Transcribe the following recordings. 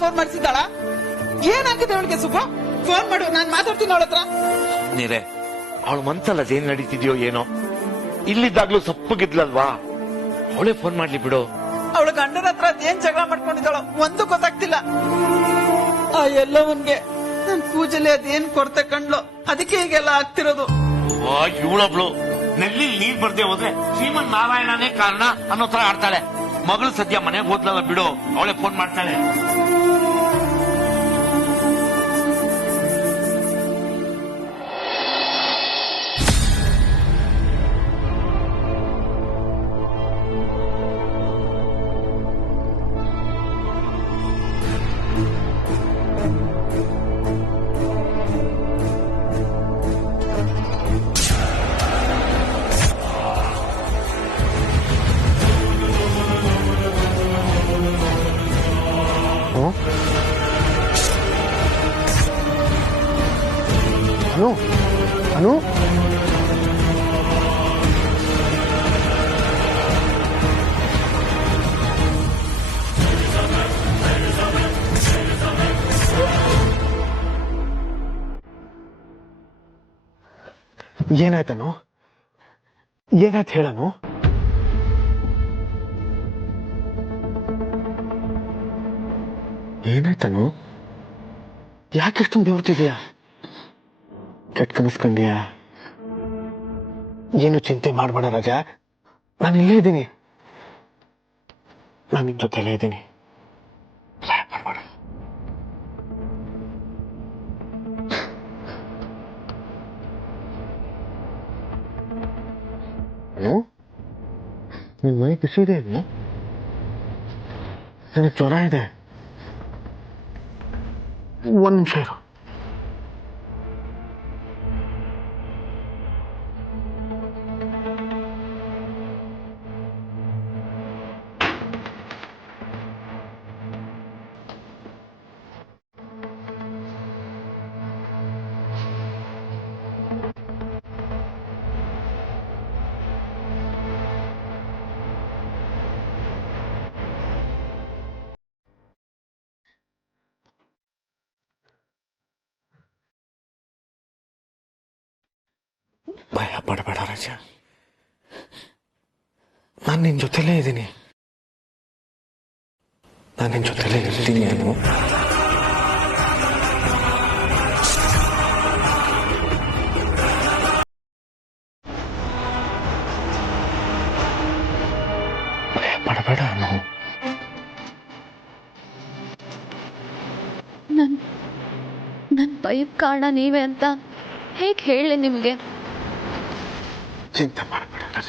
Phone ಮಾಡಿಸಿದ್ದಾಳ? ಏನಾಗಿದೆ ಅವಳಿಗೆ? Subba phone ಮಾಡು, ನಾನ್ ಮಾತಾಡ್ತೀನಿ ಅವಳ ಹತ್ರ. ನೀರೇ, ಅವಳ ಮನ್ಸಲ್ಲ ಏನ್ ನಡೀತಿದ್ಯೋ ಏನೋ. ಇಲ್ಲಿದ್ದಾಗ್ಲೂ ಸಪ್ಪಗಿದ್ಲಲ್ವಾ, ಅವಳೇ ಫೋನ್ ಮಾಡ್ಲಿ ಬಿಡು. ಅವಳ ಗಂಡನ ಹತ್ರ ಏನ್ ಜಗಳ ಮಾಡ್ಕೊಂಡಿದ್ದಾಳೋ ಒಂದು ಗೊತ್ತಾಗ್ತಿಲ್ಲ. ಆ ಎಲ್ಲವನ್ಗೆ ನನ್ ಪೂಜೆಲಿ ಅದೇನ್ ಕೊರತೆ ಕಂಡ್ಲು, ಅದಕ್ಕೆ ಹೀಗೆಲ್ಲ ಆಗ್ತಿರೋದು. ಇವಳೊಬ್ಳು ನೆಲ್ಲಿ ನೀರ್ ಬರ್ದೆ ಹೋದ್ರೆ ಶ್ರೀಮನ್ ನಾರಾಯಣನೇ ಕಾರಣ ಅನ್ನೋ ತರ ಆಡ್ತಾಳೆ. ಮಗಳು ಸದ್ಯ ಮನೆಗೆ ಹೋದ್ಲಲ್ಲ ಬಿಡು, ಅವಳೇ ಫೋನ್ ಮಾಡ್ತಾಳೆ. ಅನು ಅನು ಏನಾಯ್ತನು? ಏನಾಯ್ತು ಹೇಳನು? ಏನಾಯ್ತನು? ಯಾಕೆಷ್ಟೊಂದು ಬೆವರ್ತಿದ್ಯಾ? ಕೆಟ್ಟ ಕನಸ್ಕೊಂಡ್ಯಾ? ಏನು ಚಿಂತೆ ಮಾಡಬೇಡ ರಾಜ, ನಾನು ಇಲ್ಲೇ ಇದ್ದೀನಿ. ನಾನು ನಿನ್ ಜೊತೆಲೇ ಇದ್ದೀನಿ, ಭಯ ಪಡಬೇಡ. ನಿನ್ ಮೈ ಬಿಸಿ ಇದೆ, ನನಗೆ ಜ್ವರ ಇದೆ. ಒಂದ್ ನಿಮಿಷ ಇರು. ಭಯ ಪಡಬೇಡ ರಾಜ, ನಾನು ನಿನ್ ಜೊತೆಲೇ ಇದ್ದೀನಿ. ನಾನು ನಿನ್ ಜೊತೆಲೇ ಇರ್ತೀನಿ. ಅನು ಭಯ ಪಡಬೇಡ. ಅನು ನನ್ ಭಯಕ್ಕೆ ಕಾರಣ ನೀವೇ ಅಂತ ಹೇಗೆ ಹೇಳಿ ನಿಮ್ಗೆ? ಚಿಂತೆ ಮಾಡಬೇಡ ರಾಜ,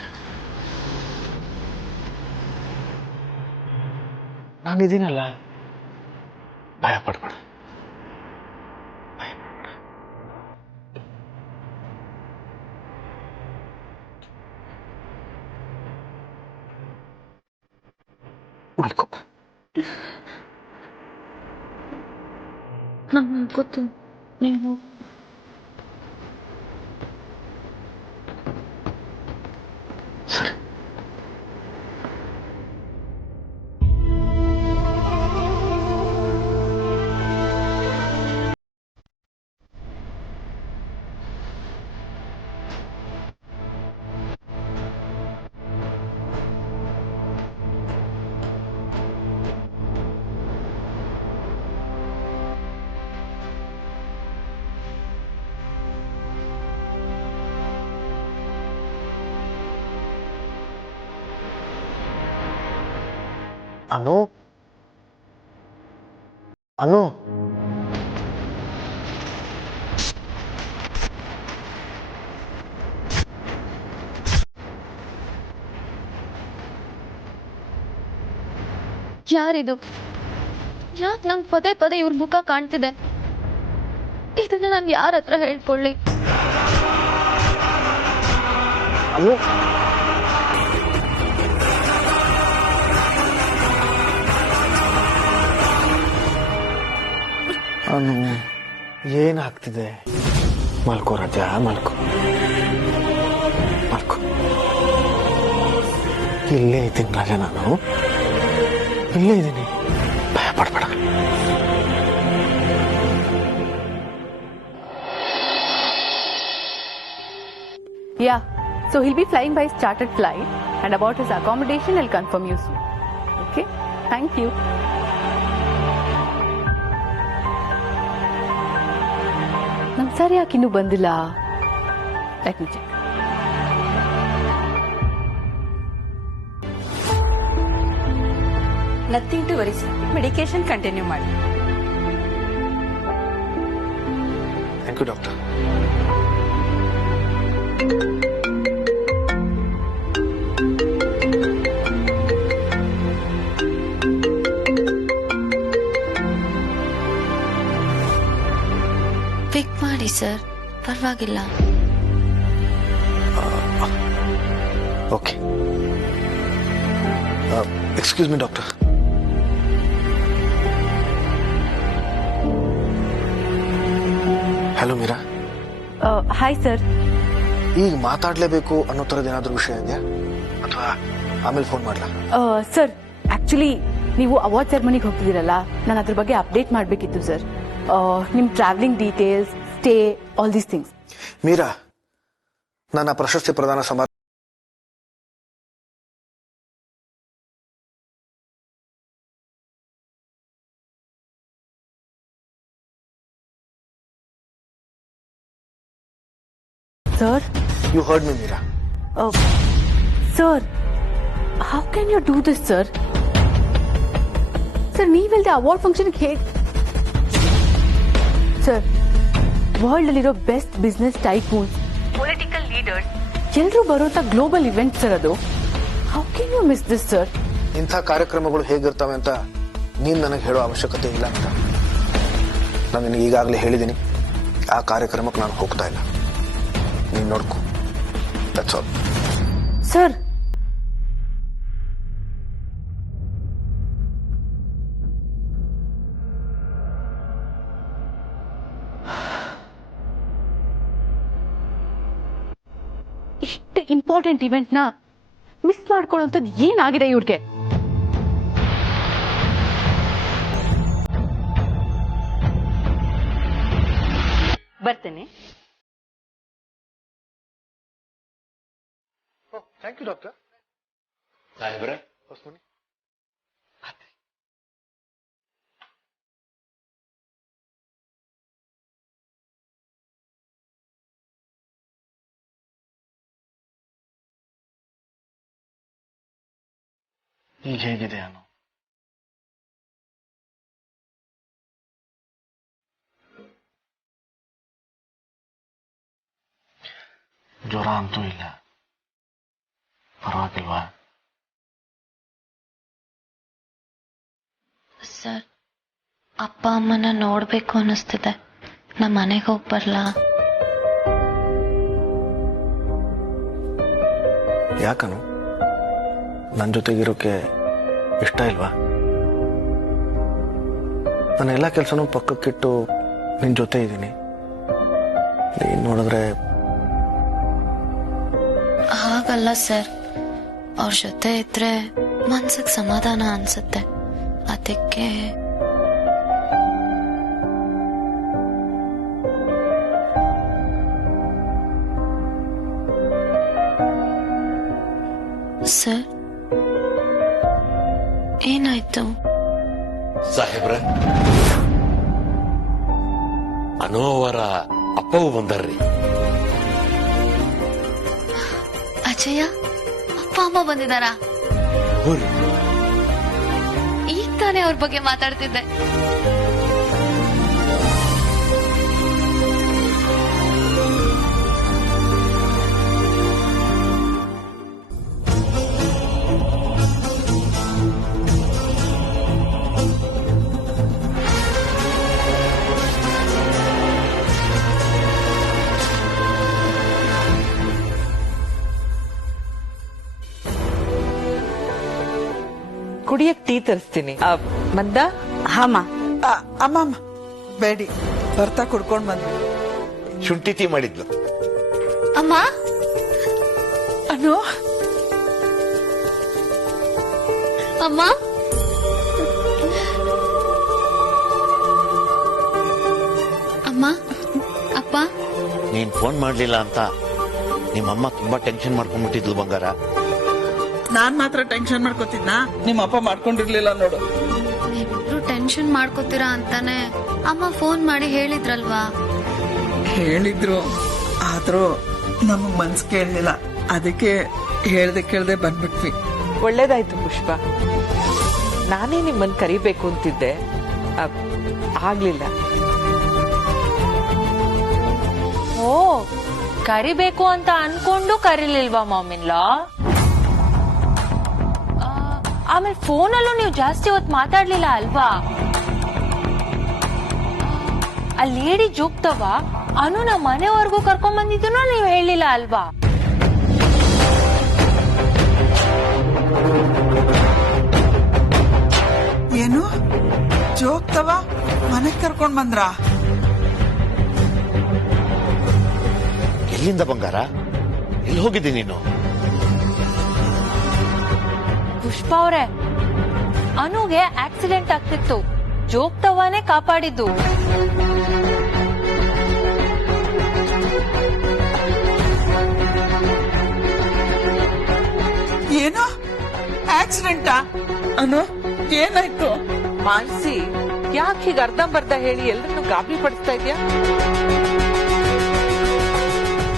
ನಾನಿದ್ದೀನಲ್ಲ. ಭಯ ಪಡಬೇಡ. ಮಲ್ಕೋ. ನಾನು ಗೊತ್ತು ನೀವು ಸರಿ. ಅನು ಅನು ಯಾರಿದು? ಯಾಕೆ ನಂಗೆ ಪದೇ ಪದೇ ಇವ್ರ ಮುಖ ಕಾಣ್ತಿದೆ? ಇದನ್ನ ನಾನು ಯಾರ ಹತ್ರ ಹೇಳ್ಕೊಳ್ಳಿ? ಅನು ಅನು ಏನಾಗ್ತಿದೆ? ಮಲ್ಕೋ ರಾಜ, ಮಲ್ಕೋ ಮಲ್ಕೋ. ಇಲ್ಲೇ ಇದ್ದೀನಿ ರಾಜ, ನಾನು ಇಲ್ಲೇ ಇದ್ದೀನಿ. ಭಯ ಪಡ್ಬೇಡ. Yeah, so he'll be flying by his chartered flight, and about his accommodation, I'll confirm you soon. Okay? Thank you. ನಮ್ ಸರ್ ಯಾಕೆ ಇನ್ನೂ ಬಂದಿಲ್ಲ? Let me check. Nothing to worry sir, medication continue ಮಾಡಿ. Thank you doctor. ಪಿಕ್ ಮಾಡಿ sir, ಪರವಾಗಿಲ್ಲ. Okay. Excuse me doctor. Hello Meera. Hi sir. ಈಗ ಮಾತಾಡ್ಲೇಬೇಕು ಅನ್ನೋ ತರದ ಏನಾದ್ರೂ ವಿಷಯ ಇದೆಯಾ ಅಥವಾ ಆಮೇಲೆ ಫೋನ್ ಮಾಡ್ಲಾ? ಸರ್, ಆಕ್ಚುಲಿ ನೀವು ಅವಾರ್ಡ್ ಸೆರೆಮನಿಗೆ ಹೋಗ್ತಿದ್ದೀರಲ್ಲ, ನಾನು ಅದ್ರ ಬಗ್ಗೆ ಅಪ್ಡೇಟ್ ಮಾಡಬೇಕಿತ್ತು ಸರ್. ನಿಮ್ travelling details, stay, all these things. Meera, ನನ್ನ ಪ್ರಶಸ್ತಿ ಪ್ರದಾನ ಸಮಾರಂಭ Sir? You heard me, Meera. Sir, how can you do this, sir? Sir, ನೀವಿಲ್ದೆ ಅವಾರ್ಡ್ ಫಂಕ್ಷನ್ ಹೇಗೆ? ಸರ್, ವರ್ಲ್ಡ್ ಅಲ್ಲಿರೋ best business tycoons, political leaders ಎಲ್ಲರೂ ಬರುವಂತ ಗ್ಲೋಬಲ್ ಇವೆಂಟ್ ಸರ್ ಅದು. How can you miss this sir? ಇಂಥ ಕಾರ್ಯಕ್ರಮಗಳು ಹೇಗಿರ್ತವೆ ಅಂತ ನೀನ್ ನನಗೆ ಹೇಳೋ ಅವಶ್ಯಕತೆ ಇಲ್ಲ ಅಂತ ನಾನು ನಿನಗೆ ಈಗಾಗಲೇ ಹೇಳಿದ್ದೀನಿ. ಆ ಕಾರ್ಯಕ್ರಮಕ್ಕೆ ನಾನು ಹೋಗ್ತಾ ಇಲ್ಲ. ನೀನ್ ನೋಡ್ಕೊ. That's all. ಸರ್, ಇಷ್ಟು ಇಂಪಾರ್ಟೆಂಟ್ ಇವೆಂಟ್ ನ ಮಿಸ್ ಮಾಡ್ಕೊಳ್ಳೋಂಥದ್ದು ಏನಾಗಿದೆ ಇವ್ರಿಗೆ? ಬರ್ತೇನೆ. Thank you doctor. ಸಾಹೇಬ್ರೆ, ಈಗ ಹೇಗಿದೆ ಅನು? ಜ್ವರ ಅಂತೂ ಇಲ್ಲ, ಪರವಾಗಿಲ್ವಾ? ಸರ್, ಅಪ್ಪ ಅಮ್ಮನ ನೋಡ್ಬೇಕು ಅನ್ನಿಸ್ತಿದೆ. ನಮ್ಮ ಮನೆಗೆ ಹೋಗಿ ಬರ್ಲಾ? ಯಾಕನು? ನನ್ನ ಜೊತೆಗಿರೋಕೆ ಇಷ್ಟ ಇಲ್ವಾ? ನನ್ನ ಎಲ್ಲ ಕೆಲಸನೂ ಪಕ್ಕಕ್ಕಿಟ್ಟು ನಿನ್ ಜೊತೆ ಇದ್ದೀನಿ. ನೀನ್ ನೋಡಿದ್ರೆ ಹಾಗಲ್ಲ ಸರ್, ಅವ್ರ ಜೊತೆ ಇದ್ರೆ ಮನ್ಸಿಗೆ ಸಮಾಧಾನ ಅನ್ಸುತ್ತೆ. ಅದಕ್ಕೆ ಸರ್, ಏನಾಯ್ತು? ಸಾಹೇಬ್ರ, ಅನು ಅವರ ಅಪ್ಪವು ಬಂದಾರ್ರಿ. ಅಜಯ ಅಪ್ಪ ಅಮ್ಮ ಬಂದಿದಾರಾ? ಈಗ ತಾನೇ ಅವ್ರ ಬಗ್ಗೆ ಮಾತಾಡ್ತಿದ್ದೆ. ಕುಡಿಯಕ್ ಟೀ ತರಿಸ್ತೀನಿ. ಮಂದ? ಹಾಮ. ಅಮ್ಮ ಬೇಡಿ, ಬರ್ತಾ ಕುಡ್ಕೊಂಡ್ ಬಂದ್ವಿ. ಶುಂಠಿ ಟೀ ಮಾಡಿದ್ಲು. ಅಮ್ಮ, ಅನು, ಅಮ್ಮ, ಅಮ್ಮ ಅಪ್ಪ ನೀನ್ ಫೋನ್ ಮಾಡ್ಲಿಲ್ಲ ಅಂತ ನಿಮ್ಮಮ್ಮ ತುಂಬಾ ಟೆನ್ಷನ್ ಮಾಡ್ಕೊಂಡ್ಬಿಟ್ಟಿದ್ಲು ಬಂಗಾರ. ನಾನ್ ಮಾತ್ರ ಟೆನ್ಷನ್ ಮಾಡ್ಕೋತಿದ್ನ, ನಿಮ್ಮ ಅಪ್ಪ ಮಾಡ್ಕೊಂಡಿರ್ಲಿಲ್ಲ ನೋಡು. ನೀವಿಬ್ರು ಟೆನ್ಷನ್ ಮಾಡ್ಕೋತೀರಾ ಅಂತಾನೆ ಅಮ್ಮ ಫೋನ್ ಮಾಡಿ ಹೇಳಿದ್ರಲ್ವಾ. ಹೇಳಿದ್ರು, ಆದ್ರೂ ನಮಗ್ ಮನ್ಸ್ ಕೇಳಲಿಲ್ಲ. ಅದಕ್ಕೆ ಕೇಳ್ದೆ ಬಂದ್ಬಿಟ್ವಿ. ಒಳ್ಳೇದಾಯ್ತು ಪುಷ್ಪ. ನಾನೇ ನಿಮ್ಮನ್ ಕರಿಬೇಕು ಅಂತಿದ್ದೆ, ಆಗ್ಲಿಲ್ಲ. ಓ, ಕರಿಬೇಕು ಅಂತ ಅನ್ಕೊಂಡು ಕರೀಲಿಲ್ವಾ ಮಾಮಿನ್ಲಾ? ಆಮೇಲೆ ಫೋನಲ್ಲೂ ನೀವು ಜಾಸ್ತಿ ಹೊತ್ತು ಮಾತಾಡ್ಲಿಲ್ಲ ಅಲ್ವಾ? ಆ ಲೇಡಿ ಜೋಗ್ತವ ಅನು ನಮ್ಮ ಮನೆವರೆಗೂ ಕರ್ಕೊಂಡ್ ಬಂದಿದ್ದೂ ನೀವು ಹೇಳಿಲ್ಲ ಅಲ್ವಾ? ಏನು ಜೋಗ್ತವ ಮನೆಗ್ ಕರ್ಕೊಂಡ್ ಬಂದ್ರ? ಎಲ್ಲಿಂದ ಬಂಗಾರ? ಎಲ್ಲಿ ಹೋಗಿದ್ದಿ ನೀನು? ಪುಷ್ಪ ಅವ್ರೆ, ಅನುಗೆ ಆಕ್ಸಿಡೆಂಟ್ ಆಗ್ತಿತ್ತು, ಜೋಗ್ತವಾನೇ ಕಾಪಾಡಿದ್ದು. ಏನು ಆಕ್ಸಿಡೆಂಟಾ? ಅನು ಏನಾಯ್ತು? ಮಾನ್ಸಿ, ಯಾಕೆ ಹೀಗೆ ಅರ್ಧಂಬರ್ಧ ಹೇಳಿ ಎಲ್ರನ್ನು ಗಾಬರಿ ಪಡಿಸ್ತಾ ಇದ್ಯಾ?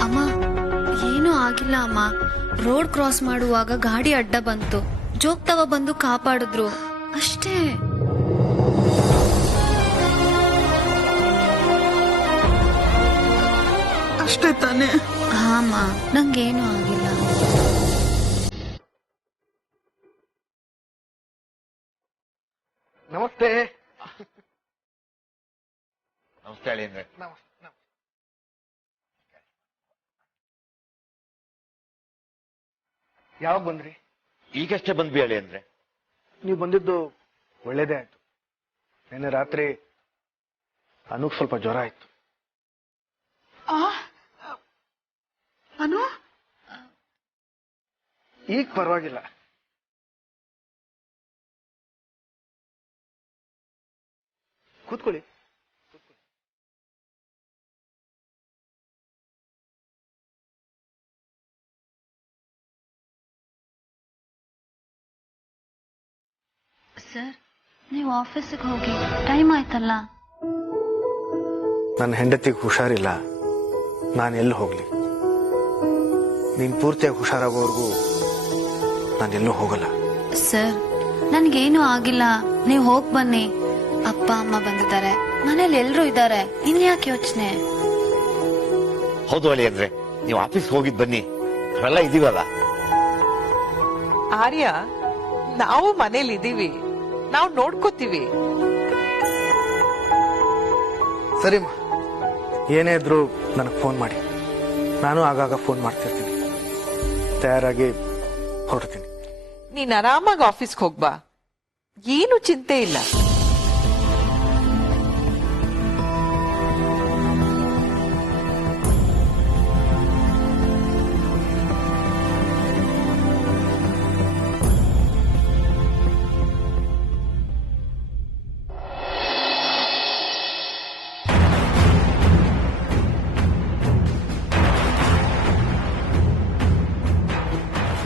ಅಮ್ಮ ಏನೂ ಆಗಿಲ್ಲ ಅಮ್ಮ. ರೋಡ್ ಕ್ರಾಸ್ ಮಾಡುವಾಗ ಗಾಡಿ ಅಡ್ಡ ಬಂತು, ಜೋಗ್ತವ ಬಂದು ಕಾಪಾಡಿದ್ರು ಅಷ್ಟೇ. ಅಷ್ಟೇ ತಾನೇ? ಹಾ ಅಮ್ಮ, ನಂಗೇನು ಆಗಿಲ್ಲ. ನಮಸ್ತೆ. ನಮಸ್ತೆ ಹೇಳಿ ಅಂದ್ರೆ. ಯಾವಾಗ ಬಂದ್ರಿ? ಈಗಷ್ಟೇ ಬಂದ್ವಿ ಹೇಳಿ ಅಂದ್ರೆ. ನೀವು ಬಂದಿದ್ದು ಒಳ್ಳೇದೇ ಆಯ್ತು. ನಿನ್ನೆ ರಾತ್ರಿ ಅನುಗ್ ಸ್ವಲ್ಪ ಜ್ವರ ಆಯ್ತು. ಅನು ಈಗ ಪರವಾಗಿಲ್ಲ. ಕೂತ್ಕೊಳ್ಳಿ. ಸರ್, ನೀವು ಆಫೀಸಿಗೆ ಹೋಗಿ, ಟೈಮ್ ಆಯ್ತಲ್ಲ. ನನ್ನ ಹೆಂಡತಿಗೆ ಹುಷಾರಿಲ್ಲ, ನಾನು ಎಲ್ಲಿ ಹೋಗ್ಲಿ? ನೀನ್ ಪೂರ್ತಿಯಾಗಿ ಹುಷಾರಾಗೋವರೆಗೂ ನಾನೆಲ್ಲೂ ಹೋಗಲ್ಲ. ಸರ್, ನನ್ಗೇನು ಆಗಿಲ್ಲ, ನೀವು ಹೋಗ್ ಬನ್ನಿ. ಅಪ್ಪ ಅಮ್ಮ ಬಂದಿದ್ದಾರೆ, ಮನೇಲಿ ಎಲ್ರು ಇದ್ದಾರೆ, ಇನ್ಯಾಕೆ ಯೋಚನೆ? ಹೌದು ಹೇಳಿ ಅಂದ್ರೆ, ನೀವು ಆಫೀಸ್ಗೆ ಹೋಗಿದ್ ಬನ್ನಿ, ನಾವೆಲ್ಲ ಇದೀವಲ್ಲ. ಆರ್ಯ, ನಾವು ಮನೇಲಿ ಇದೀವಿ, ನಾವು ನೋಡ್ಕೋತೀವಿ. ಸರಿಮ್ಮ, ಏನೇ ಇದ್ರು ನನಗೆ ಫೋನ್ ಮಾಡಿ. ನಾನು ಆಗಾಗ ಫೋನ್ ಮಾಡ್ತಿರ್ತೀನಿ. ತಯಾರಾಗಿ ಹೊರಡ್ತೀನಿ. ನೀನ್ ಆರಾಮಾಗಿ ಆಫೀಸ್ಗೆ ಹೋಗ್ಬಾ, ಏನು ಚಿಂತೆ ಇಲ್ಲ.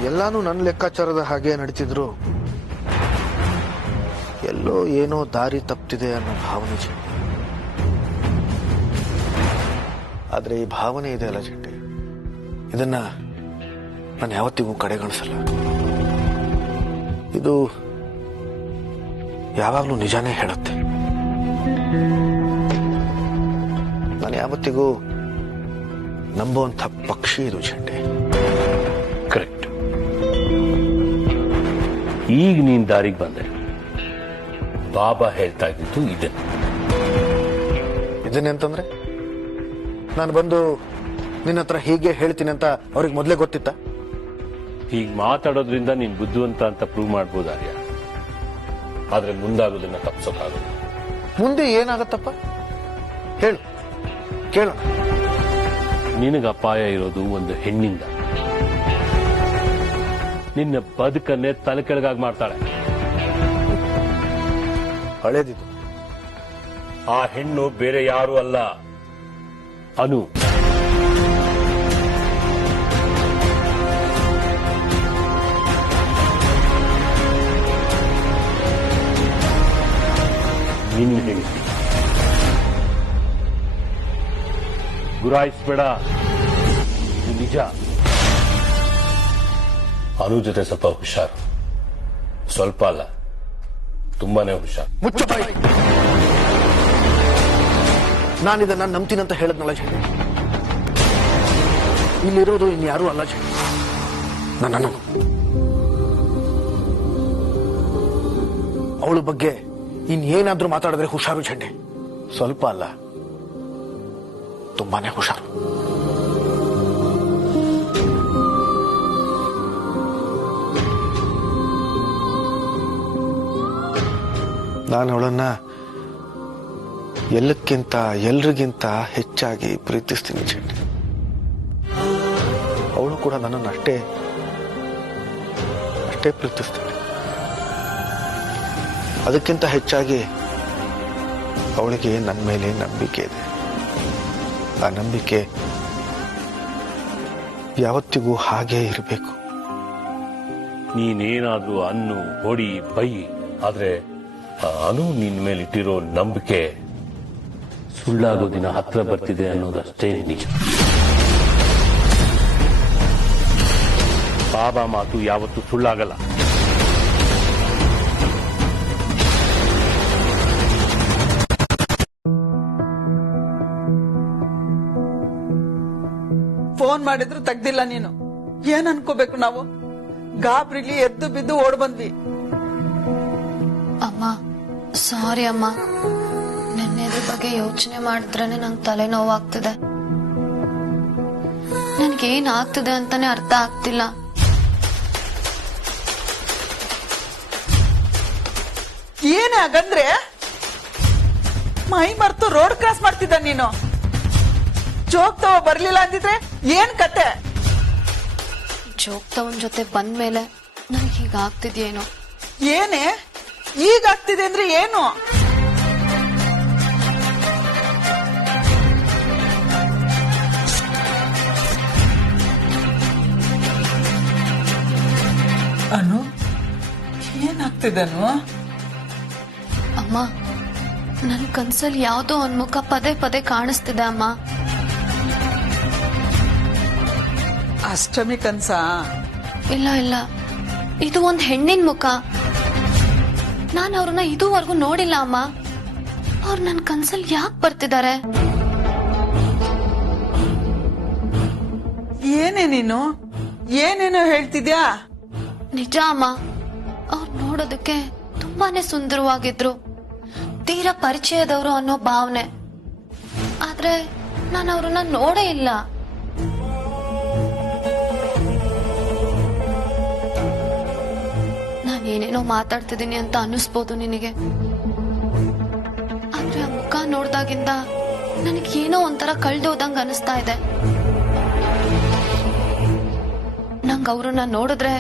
ಎಲ್ಲಾನು ನನ್ನ ಲೆಕ್ಕಾಚಾರದ ಹಾಗೆ ನಡೀತಿದ್ರು, ಎಲ್ಲೋ ಏನೋ ದಾರಿ ತಪ್ಪಿದೆ ಅನ್ನೋ ಭಾವನೆ ಚಿಂಟೆ. ಆದ್ರೆ ಈ ಭಾವನೆ ಇದೆ ಅಲ್ಲ ಚಿಂಟೆ, ಇದನ್ನ ನಾನು ಯಾವತ್ತಿಗೂ ಕಡೆಗಣಿಸಲ್ಲ. ಇದು ಯಾವಾಗ್ಲೂ ನಿಜಾನೇ ಹೇಳುತ್ತೆ. ನಾನು ಯಾವತ್ತಿಗೂ ನಂಬುವಂಥ ಪಕ್ಷಿ ಇದು ಚಿಂಟೆ. ಕರೆಕ್ಟ್. ಈಗ ನೀನ್ ದಾರಿಗೆ ಬಂದೆ. ಬಾಬಾ ಹೇಳ್ತಾ ಇದ್ದಿದ್ದು ಇದನ್ನೇ ಅಂತಂದ್ರೆ, ನಾನು ಬಂದು ನಿನ್ನ ಹತ್ರ ಹೀಗೆ ಹೇಳ್ತೀನಿ ಅಂತ ಅವ್ರಿಗೆ ಮೊದಲೇ ಗೊತ್ತಿತ್ತ? ಹೀಗ್ ಮಾತಾಡೋದ್ರಿಂದ ನೀನ್ ಬುದ್ಧಿವಂತ ಅಂತ ಪ್ರೂವ್ ಮಾಡ್ಬೋದು ಆರ್ಯ, ಆದ್ರೆ ಮುಂದಾಗೋದನ್ನ ತಪ್ಸೋಕ್ಕಾಗಲ್ಲ. ಮುಂದೆ ಏನಾಗತ್ತಪ್ಪ ಹೇಳು, ಕೇಳೋಣ. ನಿನಗ ಅಪಾಯ ಇರೋದು ಒಂದು ಹೆಣ್ಣಿಂದ. ನಿನ್ನ ಬದುಕನ್ನೇ ತಲೆ ಕೆಳಗಾಗಿ ಮಾಡ್ತಾಳೆ. ಹಳೇದಿದ್ದು. ಆ ಹೆಣ್ಣು ಬೇರೆ ಯಾರು ಅಲ್ಲ, ಅನು. ನಿನ್ನ ಹೆಂಡತಿ. ಗುರಾಯಿಸ್ಬೇಡ, ಇದು ನಿಜ. ಅನು ಜೊತೆ ಸ್ವಲ್ಪ ಹುಷಾರು. ಸ್ವಲ್ಪ ಅಲ್ಲ, ತುಂಬಾನೇ ಹುಷಾರು. ಮುಚ್ಚ ಬಾಯಿ. ನಾನಿದನ್ನ ನಂಬ್ತೀನಂತ ಹೇಳದ್ನಲ್ಲ ಜನ. ಇಲ್ಲಿರೋದು ಇನ್ಯಾರೂ ಅಲ್ಲ ಜನ, ನನ್ನ. ಅವಳ ಬಗ್ಗೆ ಇನ್ನೇನಾದ್ರೂ ಮಾತಾಡಿದ್ರೆ ಹುಷಾರು ಚಂಡೆ. ಸ್ವಲ್ಪ ಅಲ್ಲ, ತುಂಬಾನೇ ಹುಷಾರು. ನಾನು ಅವಳನ್ನ ಎಲ್ಲಕ್ಕಿಂತ ಎಲ್ರಿಗಿಂತ ಹೆಚ್ಚಾಗಿ ಪ್ರೀತಿಸ್ತೀನಿ ಚಂಡಿ. ಅವಳು ಕೂಡ ನನ್ನನ್ನು ಅಷ್ಟೇ ಪ್ರೀತಿಸ್ತಾಳೆ. ಅದಕ್ಕಿಂತ ಹೆಚ್ಚಾಗಿ ಅವಳಿಗೆ ನನ್ನ ಮೇಲೆ ನಂಬಿಕೆ ಇದೆ. ಆ ನಂಬಿಕೆ ಯಾವತ್ತಿಗೂ ಹಾಗೇ ಇರಬೇಕು. ನೀನೇನಾದ್ರೂ ಅನ್ನು ಹೊಡಿ ಬೈ, ಆದ್ರೆ ಅನು ನಿನ್ ಮೇಲೆ ಇಟ್ಟಿರೋ ನಂಬಿಕೆ ಸುಳ್ಳಾಗೋ ದಿನ ಹತ್ರ ಬರ್ತಿದೆ ಅನ್ನೋದಷ್ಟೇ ನಿಜ. ಬಾಬಾ ಮಾತು ಯಾವತ್ತೂ ಸುಳ್ಳಾಗಲ್ಲ. ಫೋನ್ ಮಾಡಿದ್ರು ತೆಗ್ದಿಲ್ಲ ನೀನು. ಏನ್ ಅನ್ಕೋಬೇಕು ನಾವು? ಗಾಬ್ರಿಲಿ ಎದ್ದು ಬಿದ್ದು ಓಡ್ ಬಂದ್ವಿ. ಅಮ್ಮ ಸಾರಿ ಅಮ್ಮ, ನೆನ್ನೆದ್ರ ಬಗ್ಗೆ ಯೋಚನೆ ಮಾಡಿದ್ರೇನೆ ನಂಗೆ ತಲೆನೋವಾಗ್ತಿದೆ. ನನ್ಗೇನ್ ಆಗ್ತಿದೆ ಅಂತಾನೆ ಅರ್ಥ ಆಗ್ತಿಲ್ಲ. ಏನೇ ಹಾಗಂದ್ರೆ ಮೈ ಮರ್ತು ರೋಡ್ ಕ್ರಾಸ್ ಮಾಡ್ತಿದ್ದ ನೀನು. ಜೋಗ್ತವ ಬರ್ಲಿಲ್ಲ ಅಂದಿದ್ರೆ ಏನ್ ಕತೆ? ಜೋಗ್ತವನ್ ಜೊತೆ ಬಂದ್ಮೇಲೆ ನನ್ಗೆ ಹೀಗಾಗ್ತಿದ್ಯೇನೋ. ಏನೇ ಈಗಾಗ್ತಿದೆ ಅಂದ್ರೆ ಏನು? ಅನು ಏನಾಗ್ತಿದನು? ಅಮ್ಮ ನನ್ ಕನ್ಸಲ್ಲಿ ಯಾವ್ದೋ ಒಂದ್ ಮುಖ ಪದೇ ಪದೇ ಕಾಣಿಸ್ತಿದೆ ಅಮ್ಮ. ಅಷ್ಟಮಿ ಕನ್ಸ? ಇಲ್ಲ ಇಲ್ಲ, ಇದು ಒಂದ್ ಹೆಣ್ಣಿನ ಮುಖ. ನಾನು ಅವ್ರನ್ನ ಇದುವರೆಗೂ ನೋಡಿಲ್ಲ ಅಮ್ಮ. ಅವ್ರು ನನ್ ಕನ್ಸಲ್ಲಿ ಯಾಕೆ ಬರ್ತಿದ್ದಾರೆ? ಏನೇ ನೀನು ಏನೇನೋ ಹೇಳ್ತಿದ್ಯಾ? ನಿಜ ಅಮ್ಮ, ಅವ್ರು ನೋಡೋದಕ್ಕೆ ತುಂಬಾನೇ ಸುಂದರವಾಗಿದ್ರು, ತೀರಾ ಪರಿಚಯದವರು ಅನ್ನೋ ಭಾವನೆ. ಆದ್ರೆ ನಾನು ಅವ್ರನ್ನ ನೋಡೇ ಇಲ್ಲ. ನಾನೇನೇನೋ ಮಾತಾಡ್ತಿದ್ದೀನಿ ಅಂತ ಅನ್ನಿಸ್ಬೋದು ನಿನಗೆ, ಆದ್ರೆ ಆ ಮುಖ ನೋಡ್ದಾಗಿಂದ ನನಗೇನೋ ಒಂಥರ ಕಳ್ದೋದಂಗ ಅನಿಸ್ತಾ ಇದೆ. ನಂಗ ಅವ್ರನ್ನ ನೋಡಿದ್ರೆ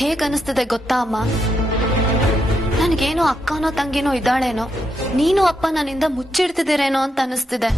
ಹೇಗ್ ಅನಿಸ್ತಿದೆ ಗೊತ್ತಾ ಅಮ್ಮ? ನನ್ಗೇನೋ ಅಕ್ಕನೋ ತಂಗಿನೋ ಇದ್ದಾಳೇನೋ, ನೀನು ಅಪ್ಪ ನನ್ನಿಂದ ಮುಚ್ಚಿಡ್ತಿದ್ದೀರೇನೋ ಅಂತ ಅನಿಸ್ತಿದೆ.